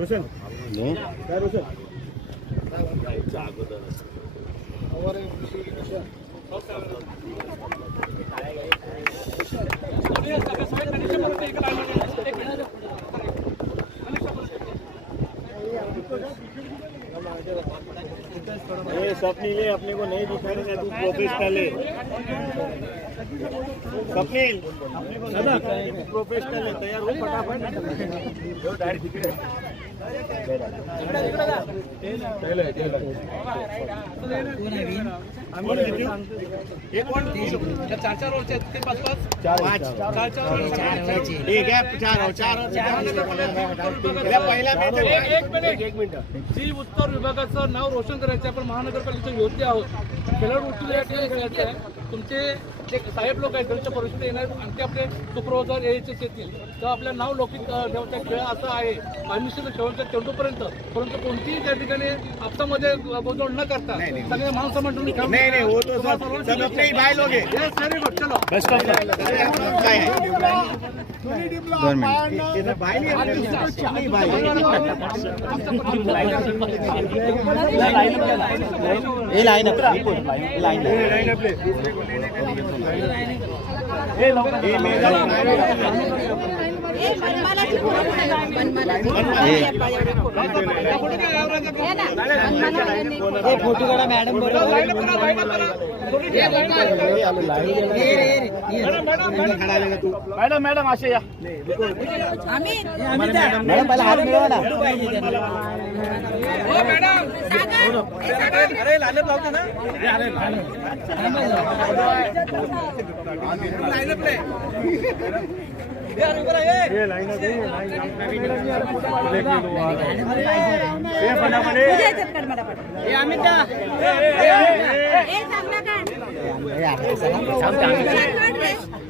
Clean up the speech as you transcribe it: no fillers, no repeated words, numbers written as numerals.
रोशन काय रोशन स्वप्निल है, अपने को नहीं दिखा रहे तू प्रोफेशनल है। स्वप्निल अपने को नहीं दिखा रहे तू प्रोफेशनल है, तैयार हो फटाफट। चार ओव्हरचे आहेत ते पाच ठीक आहे, चार पहिला एक मिनिट जी उत्तर विभागाचं नाव रोशन करायचं आहे. आपण महानगरपालिकेचे योद्धे आहोत. खेळाडू उत्तर या ठिकाणी खेळायचे आहे. तुमचे जे साहेब लोक आहेत त्यांच्या परिस्थिती येणार आणखी आपले सुपरवायझर यायचेच येतील तेव्हा आपलं नाव लौकिक ठेवता खेळ असं आहे आयुष्य शेवटच्या चेंडूपर्यंत. परंतु कोणतीही त्या ठिकाणी आपसामध्ये गोंधळ न करता सगळे माणसं म्हणून नहीं वो तो सब अपने ही भाई लोग हैं। Very good. चलो बेस्ट ऑफ लक। भाई नहीं भाई ये लाइन अप लाइन फोटो काढा मॅडम मॅडम मॅडम असे या मॅडम पहिला हात मिळवा ना अरे लाईनअप लावतो ना लाईनअप ए